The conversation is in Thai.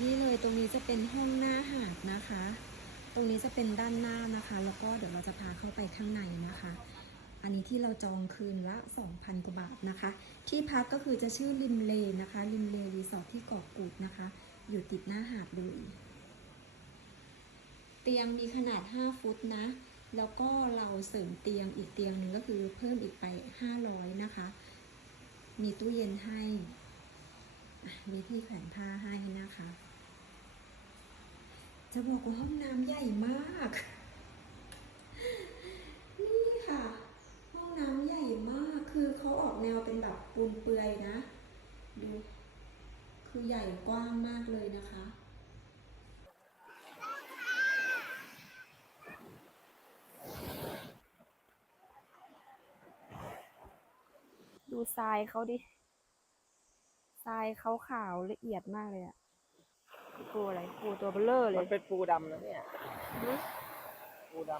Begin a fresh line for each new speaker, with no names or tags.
นี่เลยตรงนี้จะเป็นห้องหน้าหาดนะคะ ตรงนี้จะเป็นด้านหน้านะคะ แล้วก็เดี๋ยวเราจะพาเข้าไปข้างในนะคะ อันนี้ที่เราจองคืนละ 2,000กว่าบาทนะคะ ที่พักก็คือจะชื่อริมเลนะคะ ริมเลรีสอร์ทที่เกาะกูดนะคะ อยู่ติดหน้าหาดเลยเตียงมีขนาด 5 ฟุตนะ แล้วก็เราเสริมเตียงอีกเตียงหนึ่งก็คือเพิ่มอีกไป 500 นะคะ มีตู้เย็นให้ มีที่แขวนผ้าให้นะคะ จะบอกว่าห้องน้ำใหญ่มาก นี่ค่ะ ห้องน้ำใหญ่มาก คือเขาออกแนวเป็นแบบปูนเปื่อยนะ ดู คือใหญ่กว้างมากเลยนะคะ
ดูทรายเขาดิ ทรายเขาขาวละเอียดมากเลยอะปูอะไรปูตัวเบลเลอร์เล
มั
ย
นเป็นปูดำนะเนี่ย ปูด